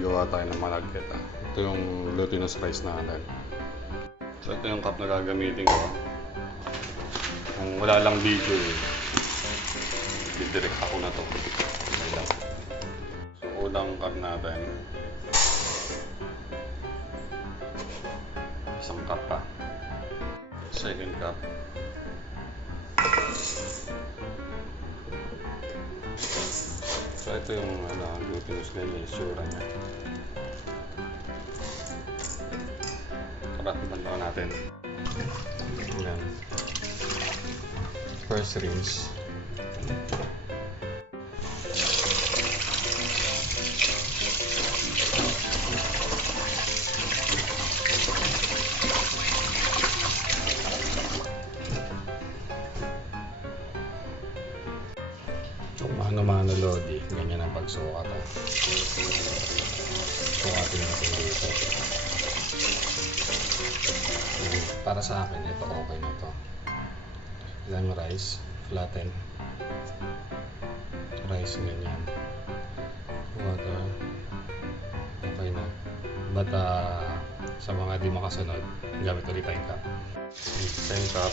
gawa tayo ng malagkit. Ito yung glutinous rice natin. So ito yung cup na gagamitin ko. Kung wala lang video didirect ako na to. Okay lang. So unang cup natin. Isang cup pa. Second cup. So ito yung glutinous rice, yung sura niya. Kapat-bantaw natin. Yan. First rinse. Kung mano-mano lodi, ganyan ang pagsukat. Sukatin natin dito. Para sa akin, ito okay na to. Ilang rice, flatten. Rice ganyan. Water. Okay na. But sa mga di makasunod, gamit ulit tayong cup. Same cup.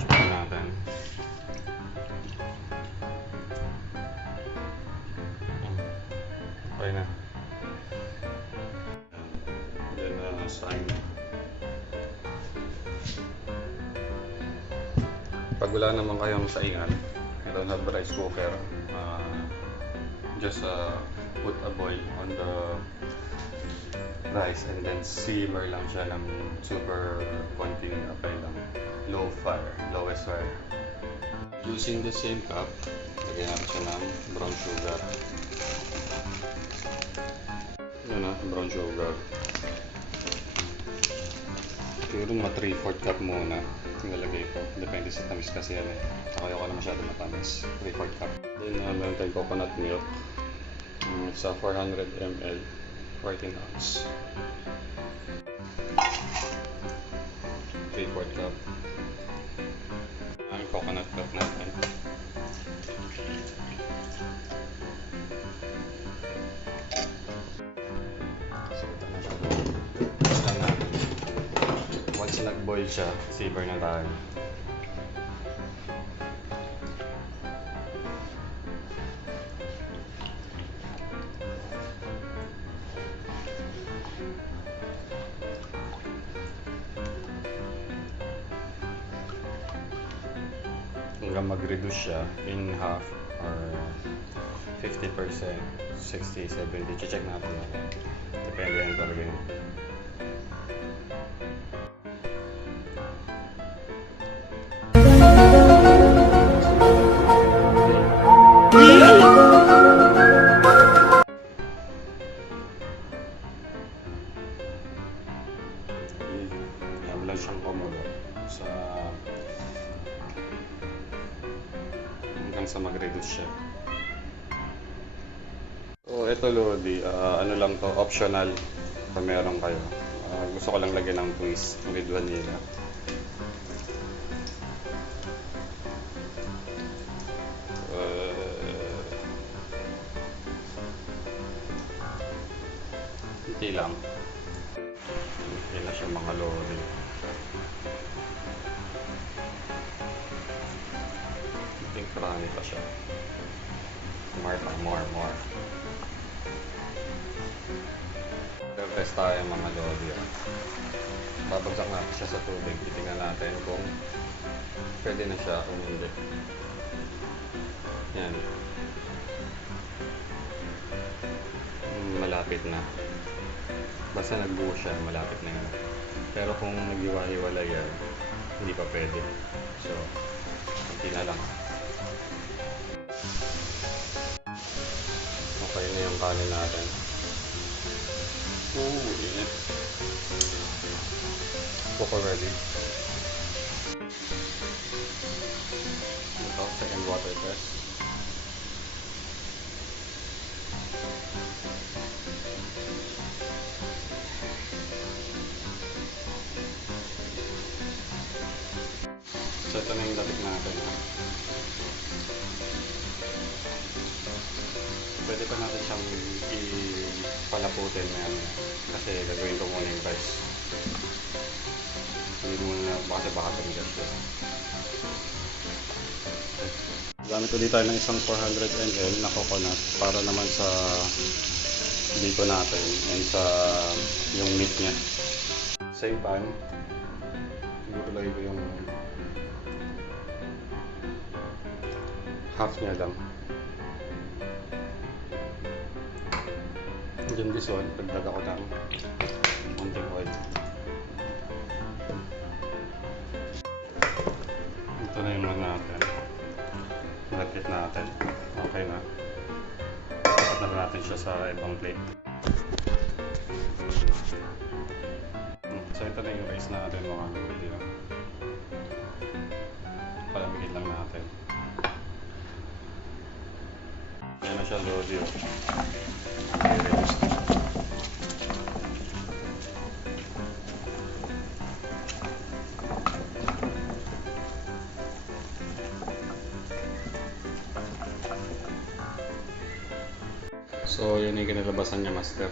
Check natin. Okay na. Then sign. Pag wala naman kayong saingan, you don't have rice cooker, just put a boil on the rice and then simmer lang siya ng super konting apay lang. Low fire, lowest fire. Using the same cup, lagyan natin siya ng brown sugar. Yan na, brown sugar. Siguro mga 3/4 cup muna nilagay ko. Depende sa tamis kasi yan eh. Saka ayoko na masyado matamis. 3/4 cup. Then meron tayong coconut milk. Sa 400 ml, 14 ounce. 3/4 cup. Ang coconut milk natin. So ito na siya. Once nag-boil siya, simmer na tayo. Hanggang mag-reduce siya in half or 50%, 60, 70. Check natin natin. Depende yan talaga yun. Lang siyang kumulo sa hanggang sa mag-reduce siya. So ito lodi, ano lang to, optional kung meron kayo. Gusto ko lang lagyan ng twist with vanilla. Hindi lang. Hindi na siya mga lodi. Marami pa siya. More. Test tayo mga lodi. Babagsak natin siya sa tubig. Titingnan natin kung pwede na siya kung hindi. Yan. Malapit na. Basta nagbuo siya, malapit na yun. Pero kung naghiwa-hiwala yan, hindi pa pwede. So, hindi na lang. Okay na yung kanin natin. Init. Cook already. Ito, second water test. So ito na yung yung latik natin. Pwede pa natin siyang ipalaputin na yan. Kasi gagawin ko muna yung rice. Hindi muna baka tumigas siya. Gamit ulit tayo ng isang 400 ml na coconut para naman sa BIKO natin and sa yung meat niya. Same pan, siguro lagay ko yung half niya lang. Then this one, dagdag ako ng konting oil. Ito na yung mga natin. Malapit natin. Okay na. Dapat na natin siya sa ibang plate. So ito na yung rice natin mga lodi. Palamigin lang natin. Yan na siya lodi. So yun yung kinalabasan niya master.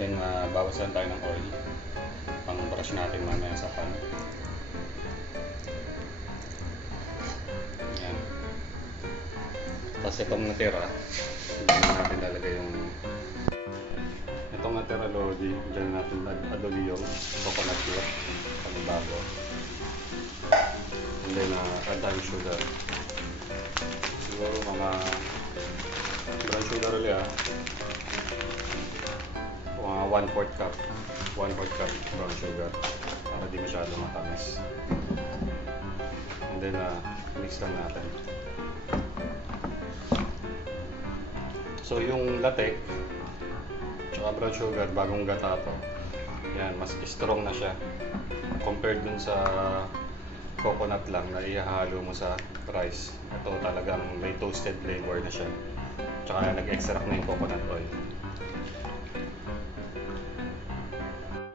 Then bawasan tayo ng oil. Pang brush natin mamaya sa pan. Yan. Tapos itong natira, dyan natin lalagay yung itong natira lodi, dyan natin aduli yung coconut milk pagbago. And then add tayo sugar. Siguro mga brown sugar ulit mga 1/4 cup brown sugar para di masyado matamis. And then mix lang natin. So yung latik tsaka brown sugar bagong gata to, yan mas strong na siya compared dun sa coconut lang na ihahalo mo sa rice. Ito talagang may toasted flavor na siya. Tsaka nag-extract na yung coconut oil.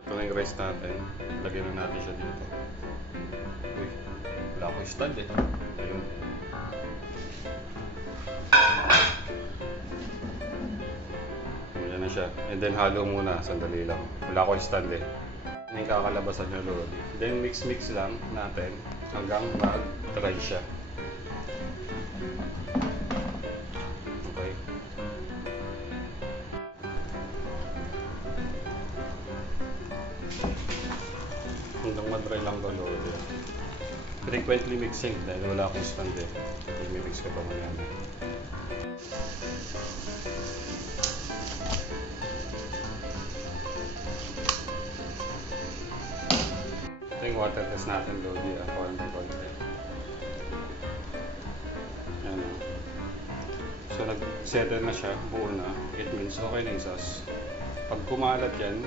Ito na yung rice natin. Lagyan na natin siya dito. Uy, wala ko yung stand eh. Ayun. Ayan na siya. And then halo muna. Sandali lang. Wala ko yung stand eh. Ano yung kakalabasan nyo lodi. Then mix lang natin hanggang mag-dry siya. Hanggang mag-dry lang ba lodi. Frequently mixing dahil wala akong stand eh. I-mix ko pa muna yan. Ito yung water test natin lodi. Konti. Yan o. So nag-settle na siya. Buo na. It means okay na yung sauce. Pag kumalat yan,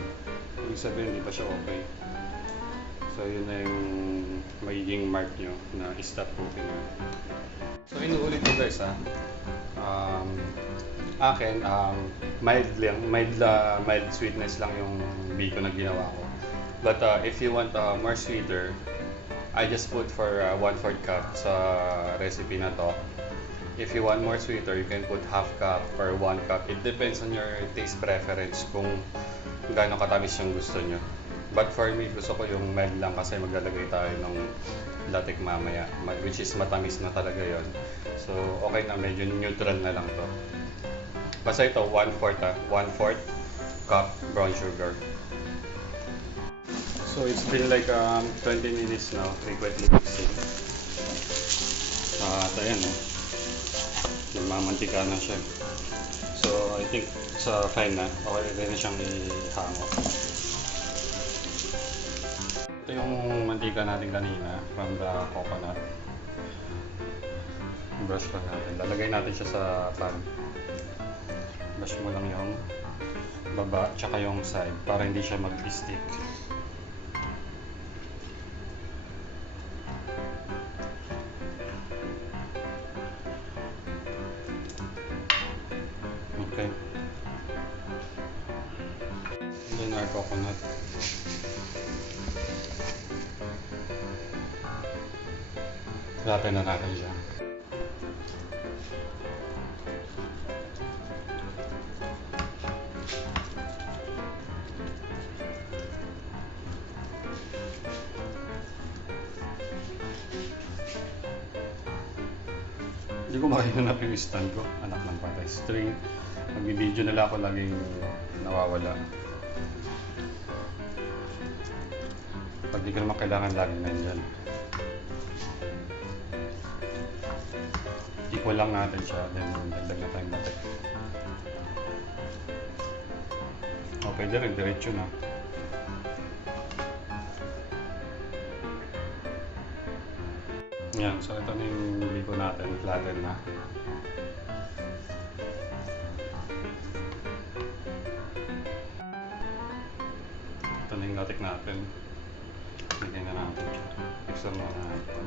ibig sabihin hindi pa siya okay. So yun na yung magiging mark nyo na stop cooking na. So inuulit ko guys ha. Akin, mild sweetness lang yung BIKO na ginawa ko. But if you want more sweeter, I just put for 1/4 cup sa recipe na to. If you want more sweeter, you can put half cup or 1 cup. It depends on your taste preference kung gaano katamis yung gusto nyo. But for me, gusto ko yung mild lang kasi maglalagay tayo ng latik mamaya, which is matamis na talaga yon. So, okay na, medyo neutral na lang to. Basta ito, 1/4 cup brown sugar. So, it's been like 20 minutes now, frequently mixing. Ayan nagmamantika na siya. So, I think sa fine na, okay rin na siyang ihango. Ito yung mantika natin kanina from the coconut. Brush lang natin. Lalagay natin siya sa pan. Brush mo lang yung baba tsaka yung side para hindi siya mag-stick. Okay. And then our coconut. Latte na natin siya. Hindi ko makahinap yung stand ko. Anak ng patay. String. Mag-video nila ako laging nawawala. Pag di ko naman kailangan laging nandyan. Equal lang natin siya. Then dagdag na tayong latik. O pwede rin. Diretso na. Yan. So ito na yung BIKO natin. Flatten na. Ito na yung latik natin. Bigyan na natin siya. Mixer mo na natin.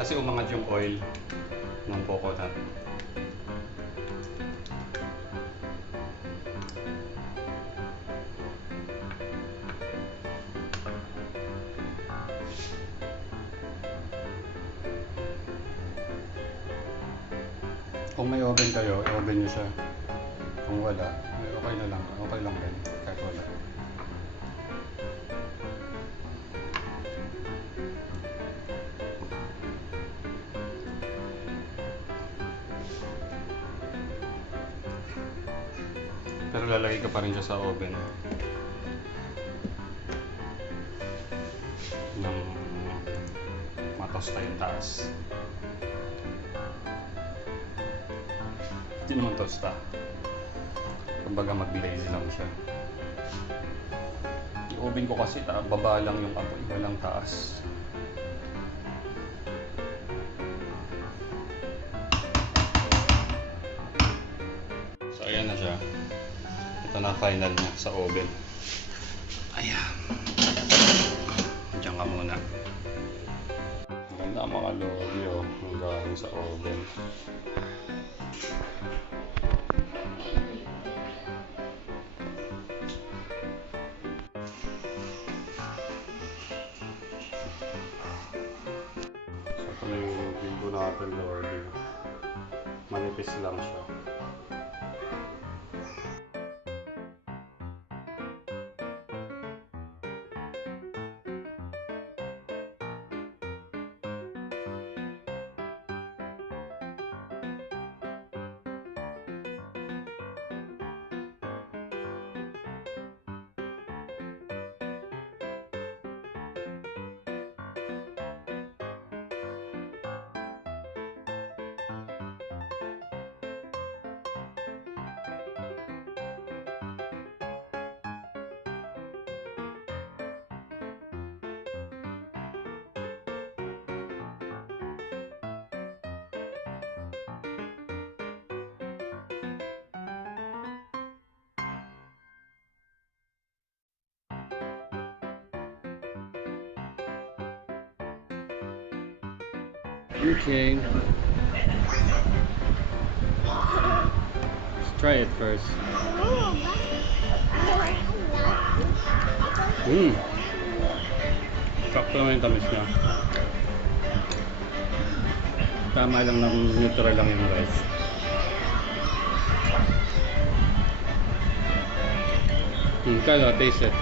Kasi umangat yung oil ng coconut. Kung may oven kayo, i-oven nyo siya. Kung wala, okay na lang. Okay lang din. Kahit wala. Pero lalagay ko pa rin siya sa oven. Nang matosta yung taas. Hindi naman tosta. Kumbaga mag-glaze lang siya. Yung oven ko kasi baba lang yung apoy, walang taas. So ayan na siya. Ito na final niya sa oven. Ayan. Diyan ka muna. Maganda mga lodi oh. Magaling sa oven. So ito na yung BIKO natin lodi. Manipis lang siya. Okay. Let's try it first. Sakto naman yung tamis niya. Tama lang ng neutral lang yung rice. Kaya taste it.